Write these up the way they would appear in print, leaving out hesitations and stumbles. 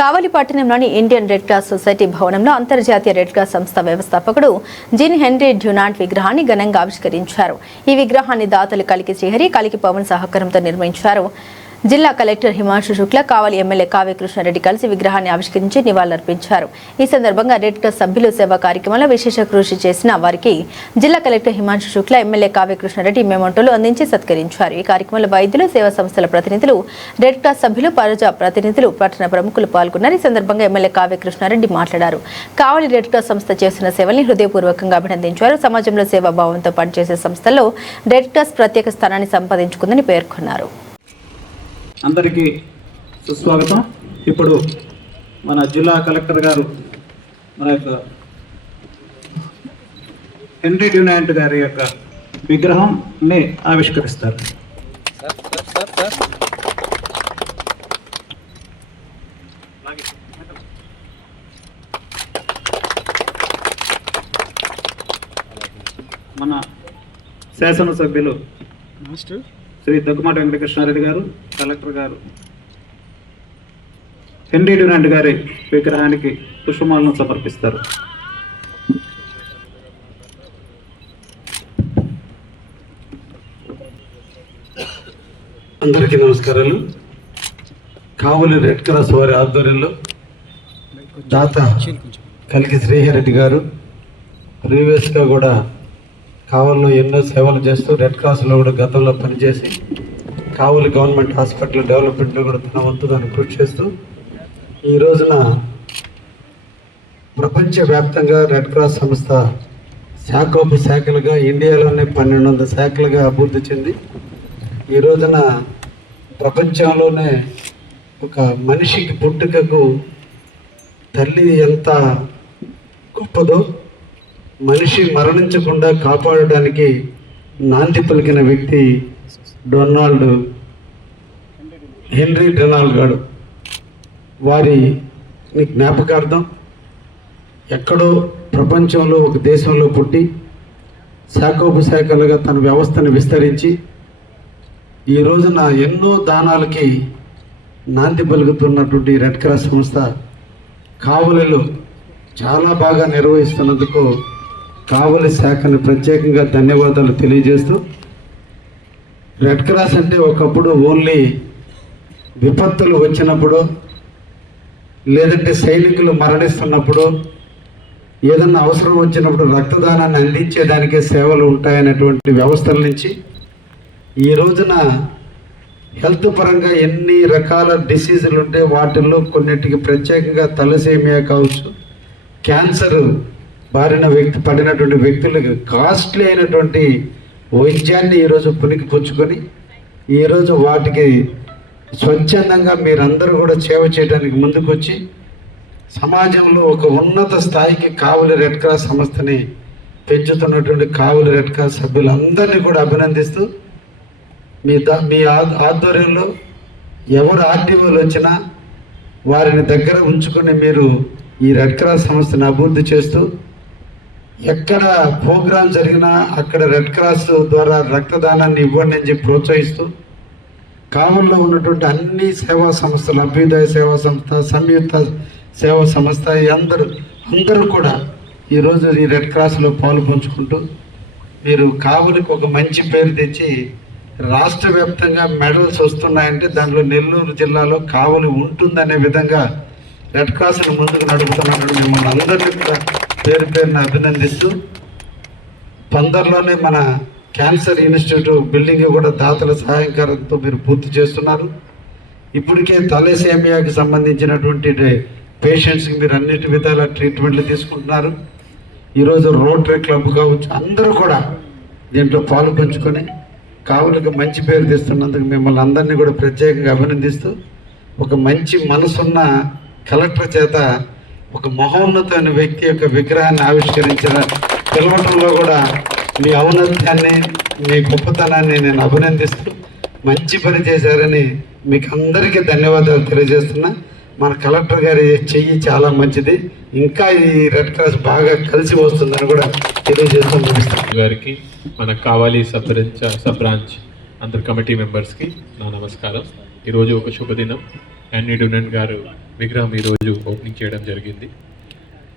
కావలి పట్టణంలోని Indian red cross society భవనంలో అంతర్జాతీయ రెడ్ క్రాస్ సంస్థ వ్యవస్థాపకుడు జిన్ హెన్రీ డ్యునాంట్ విగ్రహాన్ని ఘనంగా ఆవిష్కరించారు. ఈ విగ్రహాన్ని దాతలు కలికి శ్రీహరి, కలికి పవన్ సహకారంతో నిర్మించారు. జిల్లా కలెక్టర్ హిమాంశు శుక్లా, కావలి ఎమ్మెల్యే కావ్య కృష్ణారెడ్డి కలిసి విగ్రహాన్ని ఆవిష్కరించి నివాళులర్పించారు. ఈ సందర్భంగా రెడ్ క్రాస్ సభ్యులు సేవా కార్యక్రమంలో విశేష కృషి చేసిన వారికి జిల్లా కలెక్టర్ హిమాంశు శుక్లా, ఎమ్మెల్యే కావ్య కృష్ణారెడ్డి మెమోంటోలు అందించి సత్కరించారు. ఈ కార్యక్రమంలో వైద్యులు, సేవా సంస్థల ప్రతినిధులు, రెడ్ క్రాస్ సభ్యులు, ప్రజా ప్రతినిధులు, పట్టణ ప్రముఖులు పాల్గొన్నారు. ఈ సందర్భంగా ఎమ్మెల్యే కావ్య కృష్ణారెడ్డి మాట్లాడారు. కావలి రెడ్ క్రాస్ సంస్థ చేస్తున్న సేవల్ని హృదయపూర్వకంగా అభినందించారు. సమాజంలో సేవాభావంతో పనిచేసే సంస్థల్లో రెడ్ క్రాస్ ప్రత్యేక స్థానాన్ని సంపాదించుకుందని పేర్కొన్నారు. అందరికీ సుస్వాగతం. ఇప్పుడు మన జిల్లా కలెక్టర్ గారు మన యొక్క హెన్రీ డ్యునాంట్ గారి యొక్క విగ్రహాన్ని ఆవిష్కరిస్తారు. మన శాసనసభ్యులు శ్రీ దగ్గుమాటి వెంకటకృష్ణారెడ్డి గారు, కలెక్టర్ గారు హెన్రీ డ్యునాంట్ గారి విగ్రహానికి పుష్పమాలను సమర్పిస్తారు. అందరికీ నమస్కారాలు. కావలి రెడ్ క్రాస్ వారి ఆధ్వర్యంలో దాత కలికి శ్రీహరెడ్డి గారు ప్రీవియస్గా కూడా కావలిలో ఎన్నో సేవలు చేస్తూ రెడ్ క్రాస్లో కూడా గతంలో పనిచేసి కావలి గవర్నమెంట్ హాస్పిటల్ డెవలప్మెంట్లో కూడా తన వంతు దాన్ని కృషి చేస్తూ ఈ రోజున ప్రపంచవ్యాప్తంగా రెడ్ క్రాస్ సంస్థ శాఖలుగా ఇండియాలోనే 1200 శాఖలుగా అభివృద్ధి చెంది ఈ రోజున ప్రపంచంలోనే ఒక మనిషికి పుట్టుకకు తల్లి ఎంత గొప్పదో మనిషి మరణించకుండా కాపాడడానికి నాంది పలికిన వ్యక్తి హెన్రీ డ్యునాంట్ గారు. వారి జ్ఞాపకార్థం ఎక్కడో ప్రపంచంలో ఒక దేశంలో పుట్టి శాఖలుగా తన వ్యవస్థను విస్తరించి ఈ రోజున ఎన్నో దానాలకి నాంది పలుకుతున్నటువంటి రెడ్ క్రాస్ సంస్థ కావలిలో చాలా బాగా నిర్వహిస్తున్నందుకు కావలి శాఖను ప్రత్యేకంగా ధన్యవాదాలు తెలియజేస్తూ, రెడ్ క్రాస్ అంటే ఒకప్పుడు ఓన్లీ విపత్తులు వచ్చినప్పుడు లేదంటే సైనికులు మరణిస్తున్నప్పుడు ఏదన్నా అవసరం వచ్చినప్పుడు రక్తదానాన్ని అందించేదానికే సేవలు ఉంటాయనేటువంటి వ్యవస్థల నుంచి ఈ రోజున హెల్త్ పరంగా ఎన్ని రకాల డిసీజులు ఉంటే వాటిల్లో కొన్నిటికి ప్రత్యేకంగా తలసేమియా కావచ్చు, క్యాన్సర్ బారిన పడినటువంటి వ్యక్తులకు కాస్ట్లీ అయినటువంటి వైద్యాన్ని ఈరోజు పునికి పుచ్చుకొని ఈరోజు వాటికి స్వచ్ఛందంగా మీరందరూ కూడా సేవ చేయడానికి ముందుకొచ్చి సమాజంలో ఒక ఉన్నత స్థాయికి కావలి రెడ్ క్రాస్ సంస్థని పెంచుతున్నటువంటి కావలి రెడ్ క్రాస్ సభ్యులందరినీ కూడా అభినందిస్తూ మీ ఆధ్వర్యంలో ఎవరు ఆర్టీఓలు వచ్చినా వారిని దగ్గర ఉంచుకొని మీరు ఈ రెడ్ క్రాస్ సంస్థను అభివృద్ధి చేస్తూ ఎక్కడ ప్రోగ్రాం జరిగినా అక్కడ రెడ్ క్రాస్ ద్వారా రక్తదానాన్ని ఇవ్వండి అని చెప్పి ప్రోత్సహిస్తూ కావలిలో ఉన్నటువంటి అన్ని సేవా సంస్థలు, అభ్యుదయ సేవా సంస్థ, సంయుక్త సేవా సంస్థ అందరూ కూడా ఈరోజు ఈ రెడ్ క్రాస్లో పాలు పంచుకుంటూ మీరు కావలికి ఒక మంచి పేరు తెచ్చి రాష్ట్ర వ్యాప్తంగా మెడల్స్ వస్తున్నాయంటే దాంట్లో నెల్లూరు జిల్లాలో కావలి ఉంటుందనే విధంగా రెడ్ క్రాస్ను ముందుకు నడుపుతున్నటువంటి మిమ్మల్ని అందరినీ కూడా పేరున అభినందిస్తూ తొందరలోనే మన క్యాన్సర్ ఇన్స్టిట్యూట్ బిల్డింగ్ కూడా దాతల సహాయకారంతో మీరు పూర్తి చేస్తున్నారు. ఇప్పటికే తలసేమియాకి సంబంధించినటువంటి పేషెంట్స్కి మీరు అన్నిటి విధాల ట్రీట్మెంట్లు తీసుకుంటున్నారు. ఈరోజు రోటరీ క్లబ్ కావచ్చు అందరూ కూడా దీంట్లో పాలు పంచుకొని కావలికి మంచి పేరు తెస్తున్నందుకు మిమ్మల్ని అందరినీ కూడా ప్రత్యేకంగా అభినందిస్తూ ఒక మంచి మనసున్న కలెక్టర్ చేత ఒక మహోన్నతమైన వ్యక్తి యొక్క విగ్రహాన్ని పిలవటంలో కూడా మీ ఔన్నత్యాన్ని, మీ గొప్పతనాన్ని నేను అభినందిస్తూ మంచి పని చేశారని మీకు అందరికీ ధన్యవాదాలు తెలియజేస్తున్నా. మన కలెక్టర్ గారి చెయ్యి చాలా మంచిది, ఇంకా ఈ రెడ్ క్రాస్ బాగా కలిసి వస్తుందని కూడా తెలియజేస్తూ ముగిస్తాను. గారికి మన కావాలి సబ్ బ్రాంచ్ అందరు కమిటీ మెంబర్స్కి నా నమస్కారం. ఈరోజు ఒక శుభదినం. హెన్రీ డ్యునాంట్ గారు విగ్రహం ఈరోజు ఓపెనింగ్ చేయడం జరిగింది.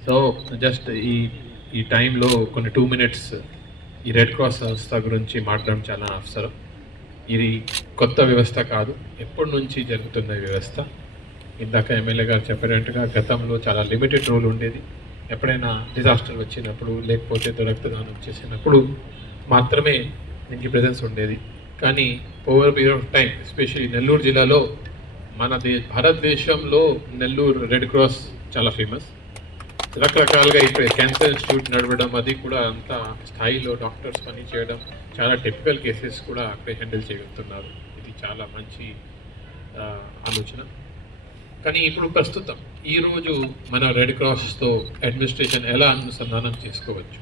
సో జస్ట్ ఈ టైంలో కొన్ని 2 minutes ఈ రెడ్ క్రాస్ సంస్థ గురించి మాట్లాడడం చాలా అవసరం. ఇది కొత్త వ్యవస్థ కాదు, ఎప్పటి నుంచి జరుగుతున్న వ్యవస్థ. ఇందాక ఎమ్మెల్యే గారు చెప్పినట్టుగా గతంలో చాలా లిమిటెడ్ రోల్ ఉండేది. ఎప్పుడైనా డిజాస్టర్ వచ్చినప్పుడు లేకపోతే రక్తదానం చేసినప్పుడు మాత్రమే దీనికి ప్రెజెన్స్ ఉండేది. కానీ over period of time, especially Nellore జిల్లాలో మన భారతదేశంలో నెల్లూరు రెడ్ క్రాస్ చాలా ఫేమస్. రకరకాలుగా ఇప్పుడు క్యాన్సర్ ఇన్స్టిట్యూట్ నడవడం, అది కూడా అంత స్థాయిలో డాక్టర్స్ పని చేయడం, చాలా టిపికల్ కేసెస్ కూడా అక్కడే హ్యాండిల్ చేయగలుగుతున్నారు. ఇది చాలా మంచి ఆలోచన. కానీ ఇప్పుడు ప్రస్తుతం ఈరోజు మన రెడ్ క్రాస్తో అడ్మినిస్ట్రేషన్ ఎలా అనుసంధానం చేసుకోవచ్చు,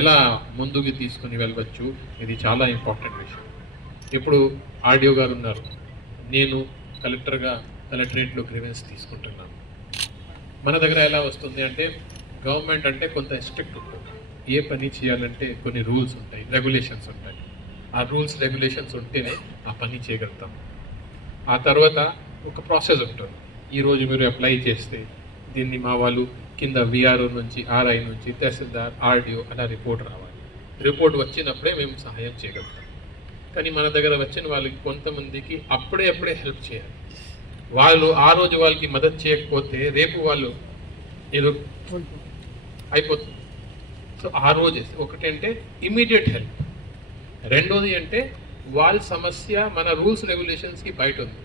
ఎలా ముందుకు తీసుకుని వెళ్ళవచ్చు, ఇది చాలా ఇంపార్టెంట్ విషయం. ఇప్పుడు ఆర్డీఓ గారు ఉన్నారు, నేను కలెక్టర్గా కలెక్టరేట్లో గ్రీవెన్స్ తీసుకుంటున్నాను. మన దగ్గర ఎలా వస్తుంది అంటే గవర్నమెంట్ అంటే కొంత స్ట్రిక్ట్ ఉంటుంది. ఏ పని చేయాలంటే కొన్ని రూల్స్ ఉంటాయి, రెగ్యులేషన్స్ ఉంటాయి. ఆ రూల్స్ రెగ్యులేషన్స్ ఉంటేనే ఆ పని చేయగలుగుతాం. ఆ తర్వాత ఒక ప్రాసెస్ ఉంటుంది. ఈరోజు మీరు అప్లై చేస్తే దీన్ని మా వాళ్ళు కింద విఆర్ఓ నుంచి, ఆర్ఐ నుంచి, తహసీల్దార్, ఆర్డీఓ అలా రిపోర్ట్ రావాలి. రిపోర్ట్ వచ్చినప్పుడే మేము సహాయం చేయగలుగుతాం. కానీ మన దగ్గర వచ్చిన వాళ్ళకి కొంతమందికి అప్పుడే హెల్ప్ చేయాలి. వాళ్ళు ఆ రోజు వాళ్ళకి మద్దతు చేయకపోతే రేపు వాళ్ళు ఏదో అయిపోతుంది. సో ఆ రోజు ఒకటంటే ఇమీడియట్ హెల్ప్, రెండోది అంటే వాళ్ళ సమస్య మన రూల్స్ రెగ్యులేషన్స్కి బయట ఉంది.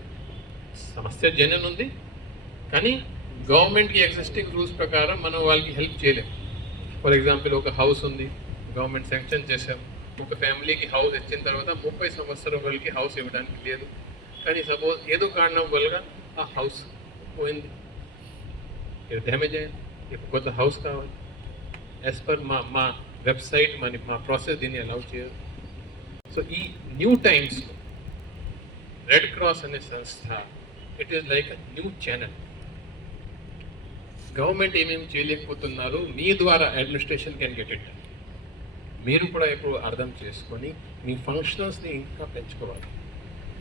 సమస్య జెన్యూన్ ఉంది, కానీ గవర్నమెంట్కి ఎగ్జిస్టింగ్ రూల్స్ ప్రకారం మనం వాళ్ళకి హెల్ప్ చేయలేము. ఫర్ ఎగ్జాంపుల్, ఒక హౌస్ ఉంది, గవర్నమెంట్ శాంక్షన్ చేశాము. ఒక ఫ్యామిలీకి హౌస్ ఇచ్చిన తర్వాత 30 సంవత్సరం వాళ్ళకి హౌస్ ఇవ్వడానికి లేదు. కానీ సపోజ్ ఏదో కారణం వల్ల ఆ హౌస్ పోయింది, డ్యామేజ్ అయింది, ఇప్పుడు కొత్త హౌస్ కావాలి. యాజ్ పర్ మా వెబ్సైట్ మా ప్రాసెస్ దీన్ని అలౌ చేయదు. సో ఈ న్యూ టైమ్స్ రెడ్ క్రాస్ అనే సంస్థ, it is like a new channel. Government ఏమేమి చేయలేకపోతున్నారు, మీ ద్వారా అడ్మినిస్ట్రేషన్ కెన్ గెట్ ఇట్. మీరు కూడా ఇప్పుడు అర్థం చేసుకొని మీ ఫంక్షనల్స్ని ఇంకా పెంచుకోవాలి.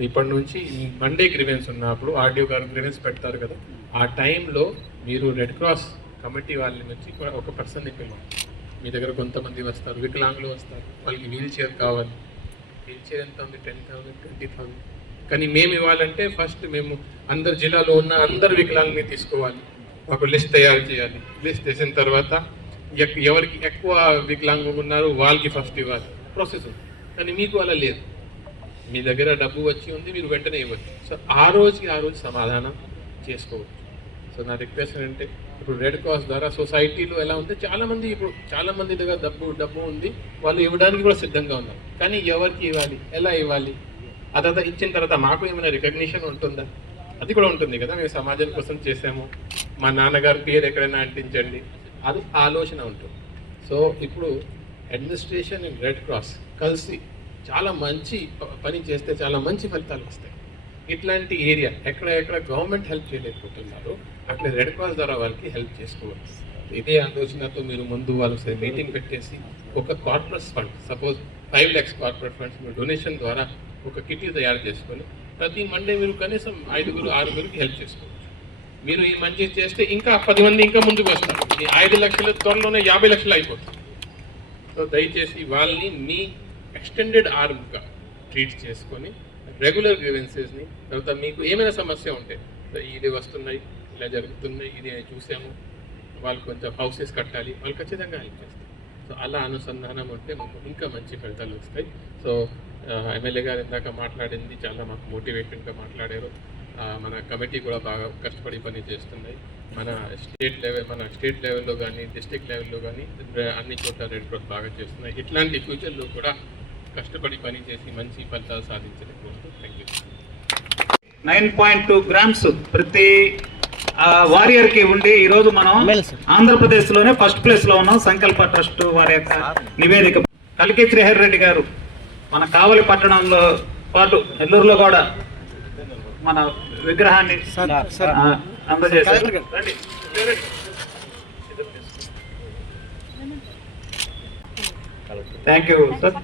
ఇప్పటి నుంచి ఈ మండే గ్రీవెన్స్ ఉన్నప్పుడు ఆర్డీఓ గారు గ్రీవెన్స్ పెడతారు కదా, ఆ టైంలో మీరు రెడ్ క్రాస్ కమిటీ వాళ్ళ నుంచి కూడా ఒక పర్సన్ని పిలవాలి. మీ దగ్గర కొంతమంది వస్తారు, వికలాంగులు వస్తారు, వాళ్ళకి వీల్ చైర్ కావాలి. వీల్ చైర్ ఎంత ఉంది? 10,000, 20,000. కానీ మేము ఇవ్వాలంటే ఫస్ట్ మేము అందరు జిల్లాలో ఉన్న అందరు వికలాంగుల్ని తీసుకోవాలి, ఒక లిస్ట్ తయారు చేయాలి. లిస్ట్ చేసిన తర్వాత ఎవరికి ఎక్కువ వికలాంగులు ఉన్నారు వాళ్ళకి ఫస్ట్ ఇవ్వాలి. ప్రాసెస్ ఉంది. కానీ మీకు అలా లేదు, మీ దగ్గర డబ్బు వచ్చి ఉంది, మీరు వెంటనే ఇవ్వచ్చు. సో ఆ రోజుకి సమాధానం చేసుకోవచ్చు. సో నా రిక్వెస్ట్ ఏంటంటే, ఇప్పుడు రెడ్ క్రాస్ ద్వారా సొసైటీలో ఎలా ఉంటే చాలా మంది దగ్గర డబ్బు ఉంది, వాళ్ళు ఇవ్వడానికి కూడా సిద్ధంగా ఉన్నారు. కానీ ఎవరికి ఇవ్వాలి, ఎలా ఇవ్వాలి, ఆ తర్వాత ఇచ్చిన తర్వాత మాకు ఏమైనా రికగ్నిషన్ ఉంటుందా? అది కూడా ఉంటుంది కదా. మేము సమాజం కోసం చేసాము, మా నాన్నగారి పేరు ఎక్కడైనా అంటించండి, అది ఆలోచన ఉంటుంది. సో ఇప్పుడు అడ్మినిస్ట్రేషన్ అండ్ రెడ్ క్రాస్ కలిసి చాలా మంచి పని చేస్తే చాలా మంచి ఫలితాలు వస్తాయి. ఇట్లాంటి ఏరియా ఎక్కడ గవర్నమెంట్ హెల్ప్ చేయలేకపోతున్నారు, అట్లా రెడ్ క్రాస్ ద్వారా వాళ్ళకి హెల్ప్ చేసుకోవచ్చు. ఇదే ఆలోచనతో మీరు ముందు వాళ్ళు మీటింగ్ పెట్టేసి ఒక corporate fund, suppose 5 lakhs corporate funds మీరు డొనేషన్ ద్వారా ఒక కిట్ తయారు చేసుకొని ప్రతి మండే మీరు కనీసం 5-6 హెల్ప్ చేసుకోవచ్చు. మీరు ఈ మంచి చేస్తే ఇంకా 10 మంది ఇంకా ముందుకు వస్తారు. ఈ 5 లక్షల త్వరలోనే 50 లక్షలు అయిపోతుంది. సో దయచేసి వాళ్ళని మీ ఎక్స్టెండెడ్ ఆర్మ్గా ట్రీట్ చేసుకొని రెగ్యులర్ గ్రీవెన్సెస్ని, తర్వాత మీకు ఏమైనా సమస్య ఉంటే ఇది వస్తున్నాయి, ఇలా జరుగుతున్నాయి, ఇది చూసాము, వాళ్ళు కొంచెం హౌసెస్ కట్టాలి, వాళ్ళు ఖచ్చితంగా హెల్ప్ చేస్తారు. సో అలా అనుసంధానం ఉంటే ఇంకా మంచి ఫలితాలు వస్తాయి. సో ఎమ్మెల్యే గారు ఇందాక మాట్లాడింది చాలా మాకు మోటివేషన్గా మాట్లాడారు. మన కమిటీ కూడా బాగా కష్టపడి పని చేస్తున్నాయి. మన స్టేట్ లెవెల్లో కానీ డిస్ట్రిక్ట్ లెవెల్లో కానీ అన్ని చోట్ల రెడ్ క్రాస్ బాగా చేస్తున్నాయి. ఇట్లాంటి ఫ్యూచర్లో కూడా కష్టపడి పని చేసి మంచి ఫలితాలు సాధించడం కోసం థ్యాంక్ యూ. 9.2 grams ప్రతి వారియర్కి ఉండి ఈరోజు మనం ఆంధ్రప్రదేశ్లోనే ఫస్ట్ ప్లేస్లో ఉన్నాం. సంకల్ప ట్రస్ట్ వారి యొక్క నివేదిక. కలికి శ్రీహరి రెడ్డి గారు మన కావలి పట్టణంలో పాటు నెల్లూరులో కూడా మన విగ్రహాన్ని అందజేశారు. Thank you sir.